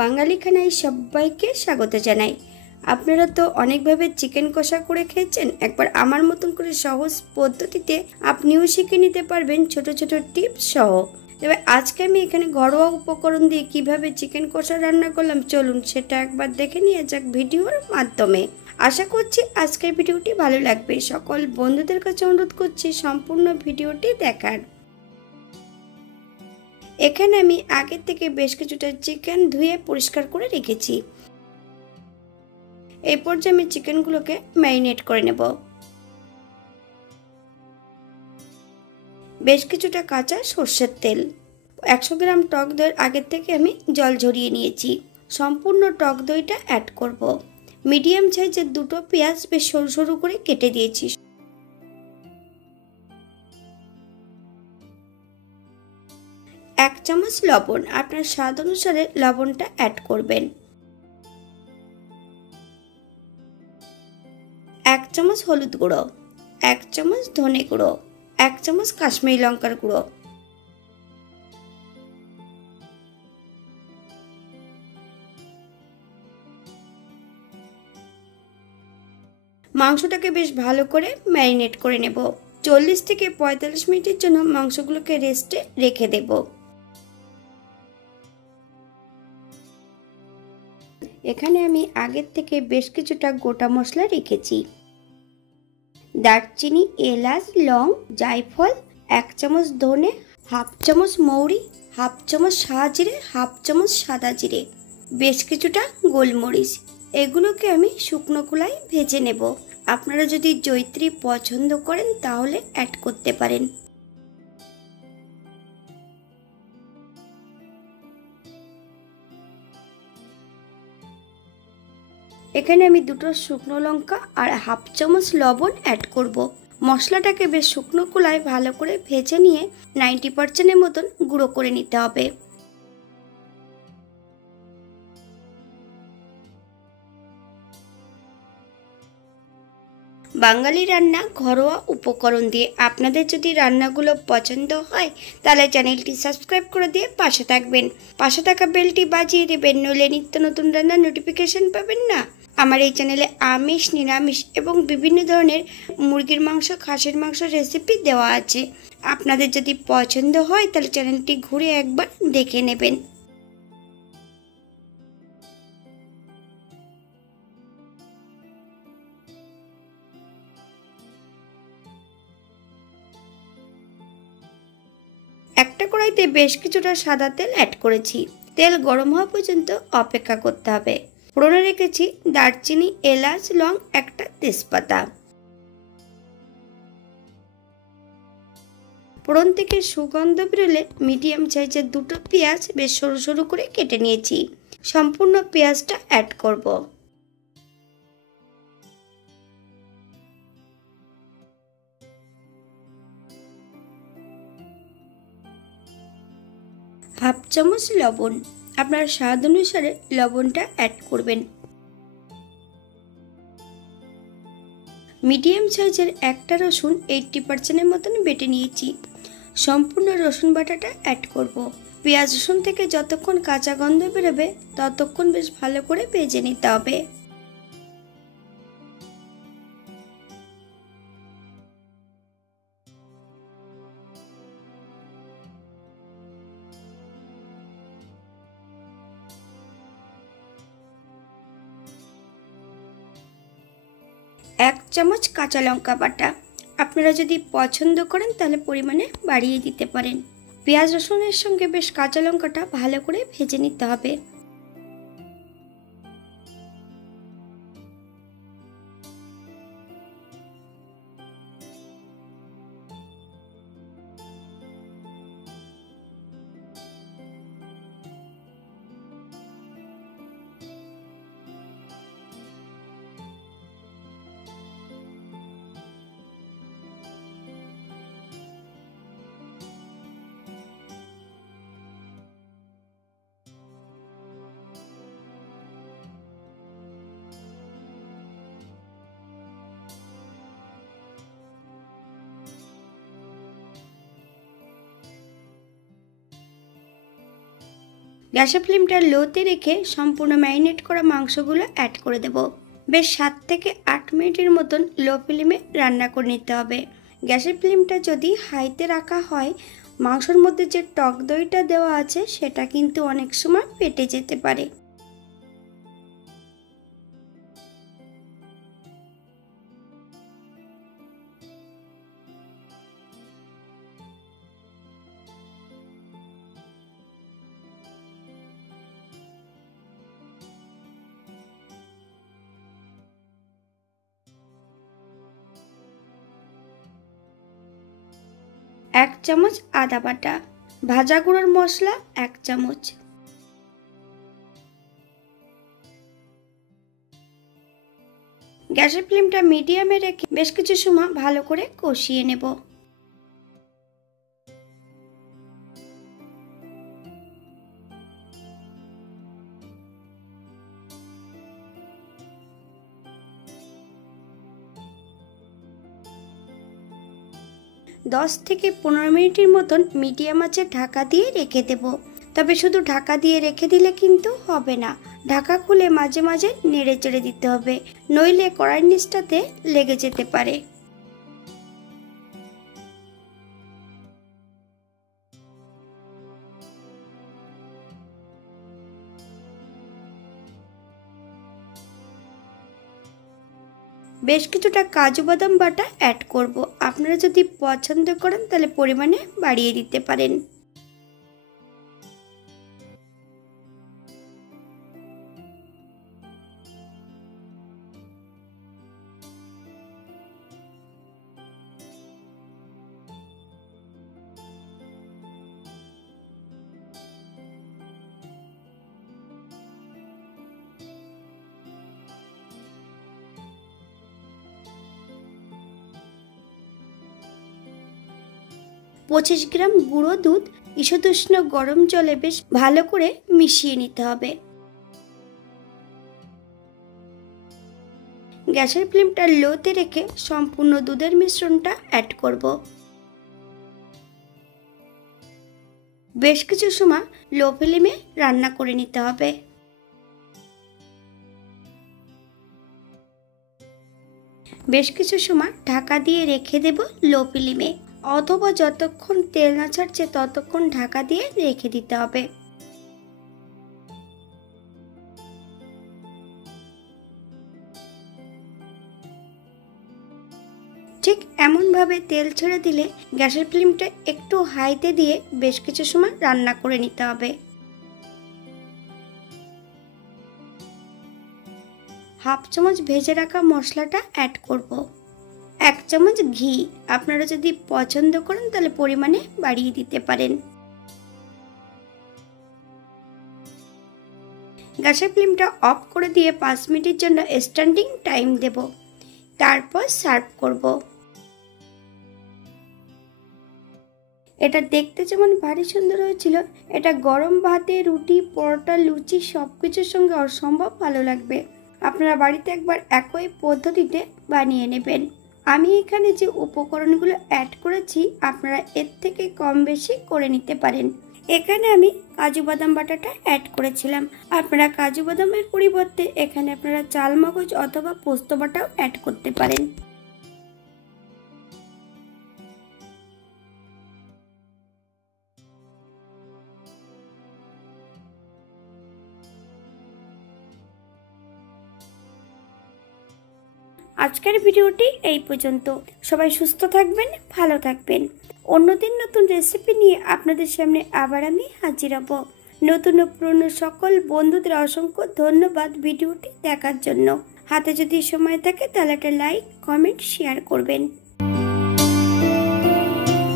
বাঙালি খানায় সবাইকে স্বাগত জানাই। আপনারা তো অনেকভাবে চিকেন কষা করে খেয়েছেন, একবার আমার মতন করে সহজ পদ্ধতিতে আপনিও শিখে নিতে পারবেন ছোট ছোট টিপস সহ। তবে আজকে আমি এখানে ঘরোয়া উপকরণ দিয়ে কিভাবে চিকেন কষা রান্না করলাম, চলুন সেটা একবার দেখে নিয়ে যাক ভিডিওর মাধ্যমে। আশা করছি আজকের ভিডিওটি ভালো লাগবে। সকল বন্ধুদের কাছে অনুরোধ করছি সম্পূর্ণ ভিডিওটি দেখার। এখানে আমি আগে থেকে বেশ কিছুটা চিকেন ধুয়ে পরিষ্কার করে রেখেছি। এই পর্যায়ে আমি চিকেনগুলোকে ম্যারিনেট করে নেব। বেশ কিছুটা কাঁচা সর্ষের তেল, 100 গ্রাম টক দইয়ের আগের থেকে আমি জল ঝরিয়ে নিয়েছি। সম্পূর্ণ টক দইটা অ্যাড করব। মিডিয়াম সাইজের দুটো পেঁয়াজ বেশ সরু সরু করে কেটে দিয়েছি। 1 চামচ লবণ, আপনার স্বাদ অনুসারে লবণটা অ্যাড করবেন। 1 চামচ হলুদ গুঁড়ো, 1 চামচ ধনে গুঁড়ো, 1 চামচ কাশ্মীরি লঙ্কার গুঁড়ো। মাংসটাকে বেশ ভালো করে ম্যারিনেট করে নেব। 40 থেকে 45 মিনিটের জন্য মাংসগুলোকে রেস্টে রেখে দেব। এখানে আমি আগের থেকে বেশ কিছুটা গোটা মশলা রেখেছি। দারচিনি, এলাচ, লং, জায়ফল, 1 চামচ ধনে, 1/2 চামচ মৌরি, 1/2 চামচ সাদা জিরে, 1/2 চামচ সাদা জিরে, বেশ কিছুটা গোলমরিচ। এগুলোকে আমি শুকনো খোলায় ভেজে নেব। আপনারা যদি জয়িত্রী পছন্দ করেন তাহলে অ্যাড করতে পারেন। এখানে আমি দুটো শুকনো লঙ্কা আর 1/2 চামচ লবণ অ্যাড করব। মশলাটাকে বেশ শুকনো খোলায় ভালো করে ভেজে নিয়ে 90% মতন গুঁড়ো করে নিতে হবে। বাঙালি রান্না ঘরোয়া উপকরণ দিয়ে। আপনাদের যদি রান্নাগুলো পছন্দ হয় তাহলে চ্যানেলটি সাবস্ক্রাইব করে দিয়ে পাশে থাকবেন। পাশে থাকা বেলটি বাজিয়ে দেবেন, নইলে নিত্য নতুন রান্নার নোটিফিকেশন পাবেন না। আমার এই চ্যানেলে আমিষ, নিরামিষ এবং বিভিন্ন ধরনের মুরগির মাংস, খাসির মাংস রেসিপি দেওয়া আছে। আপনাদের যদি পছন্দ হয় তাহলে চ্যানেলটি ঘুরে একবার দেখে নেবেন। একটা কড়াইতে বেশ কিছুটা সাদা তেল অ্যাড করেছি। তেল গরম হওয়া পর্যন্ত অপেক্ষা করতে হবে। ফোড়নে রেখেছি দারচিনি, এলাচ, লং, একটা তেজপাতা। ফোড়ন থেকে সুগন্ধ বেরোলে মিডিয়াম সাইজের দুটো পেঁয়াজ বেশ সরু সরু করে কেটে নিয়েছি। সম্পূর্ণ পেঁয়াজটা অ্যাড করব। হাফ চামচ লবণ, আপনার স্বাদ অনুসারে লবণটা অ্যাড করবেন। মিডিয়াম সাইজের একটা রসুন 80% মতন বেটে নিয়েছি। সম্পূর্ণ রসুন বাটাটা অ্যাড করব। পেঁয়াজ রসুন থেকে যতক্ষণ কাঁচা গন্ধ বেরোবে ততক্ষণ বেশ ভালো করে ভেজে নিতে হবে। এক চামচ কাঁচা লঙ্কা বাটা, আপনারা যদি পছন্দ করেন তাহলে পরিমাণে বাড়িয়ে দিতে পারেন। পেঁয়াজ রসুনের সঙ্গে বেশ কাঁচা লঙ্কাটা ভালো করে ভেজে নিতে হবে। গ্যাসের ফ্লেমটা লোতে রেখে সম্পূর্ণ ম্যারিনেট করা মাংসগুলো অ্যাড করে দেব। বেশ 7 থেকে 8 মিনিটের মতন লো ফ্লেমে রান্না করে নিতে হবে। গ্যাসের ফ্লেমটা যদি হাইতে রাখা হয়, মাংসের মধ্যে যে টক দইটা দেওয়া আছে সেটা কিন্তু অনেক সময় পেটে যেতে পারে। এক চামচ আদা বাটা, ভাজা গুঁড়োর মশলা 1 চামচ। গ্যাসের ফ্লেমটা মিডিয়ামে রেখে বেশ কিছু সময় ভালো করে কষিয়ে নেব। দশ থেকে 15 মিনিটের মতন মিডিয়াম আঁচে ঢাকা দিয়ে রেখে দেব। তবে শুধু ঢাকা দিয়ে রেখে দিলে কিন্তু হবে না, ঢাকা খুলে মাঝে মাঝে নেড়ে চেড়ে দিতে হবে, নইলে কড়াইয়ের নিচটাতে লেগে যেতে পারে। বেশ কিছুটা কাজু বাদাম বাটা অ্যাড করব। আপনারা যদি পছন্দ করেন তাহলে পরিমাণে বাড়িয়ে দিতে পারেন। পঁচিশ গ্রাম গুঁড়ো দুধ ঈশদুষ্ণ গরম জলে বেশ ভালো করে মিশিয়ে নিতে হবে। গ্যাসের ফ্লেমটা লোতে রেখে সম্পূর্ণ দুধের মিশ্রণটা অ্যাড করব। বেশ কিছু সময় লো ফ্লেমে রান্না করে নিতে হবে। বেশ কিছু সময় ঢাকা দিয়ে রেখে দেব লো ফ্লেমে, অথবা যতক্ষণ তেল না ছাড়ছে ততক্ষণ ঢাকা দিয়ে রেখে দিতে হবে। ঠিক এমনভাবে তেল ছেড়ে দিলে গ্যাসের ফ্লেমটা একটু হাইতে দিয়ে বেশ কিছু সময় রান্না করে নিতে হবে। হাফ চামচ ভেজে রাখা মশলাটা অ্যাড করব। 1 চামচ ঘি, আপনারা যদি পছন্দ করেন তাহলে পরিমাণে বাড়িয়ে দিতে পারেন। গ্যাসের ফ্লেমটা অফ করে দিয়ে 5 মিনিটের জন্য স্ট্যান্ডিং টাইম দেব, তারপর সার্ভ করব। এটা দেখতে যেমন ভারী সুন্দর হয়েছিল, এটা গরম ভাতে, রুটি, পরোটা, লুচি সবকিছুর সঙ্গে অসম্ভব ভালো লাগবে। আপনারা বাড়িতে একবার একই পদ্ধতিতে বানিয়ে নেবেন। আমি এখানে যে উপকরণগুলো অ্যাড করেছি আপনারা এর থেকে কম বেশি করে নিতে পারেন। এখানে আমি কাজু বাদাম বাটাটা অ্যাড করেছিলাম, আপনারা কাজু বাদামের পরিবর্তে এখানে আপনারা চাল মগজ অথবা পোস্ত বাটাও অ্যাড করতে পারেন। আজকের ভিডিওটি এই পর্যন্ত। সবাই সুস্থ থাকবেন, ভালো থাকবেন। অন্যদিন নতুন রেসিপি নিয়ে আপনাদের সামনে আবার আমি হাজির হব। নতুন ও পুরনো সকল বন্ধুদের অসংখ্য ধন্যবাদ ভিডিওটি দেখার জন্য। হাতে যদি সময় থাকে তাহলে একটা লাইক, কমেন্ট, শেয়ার করবেন।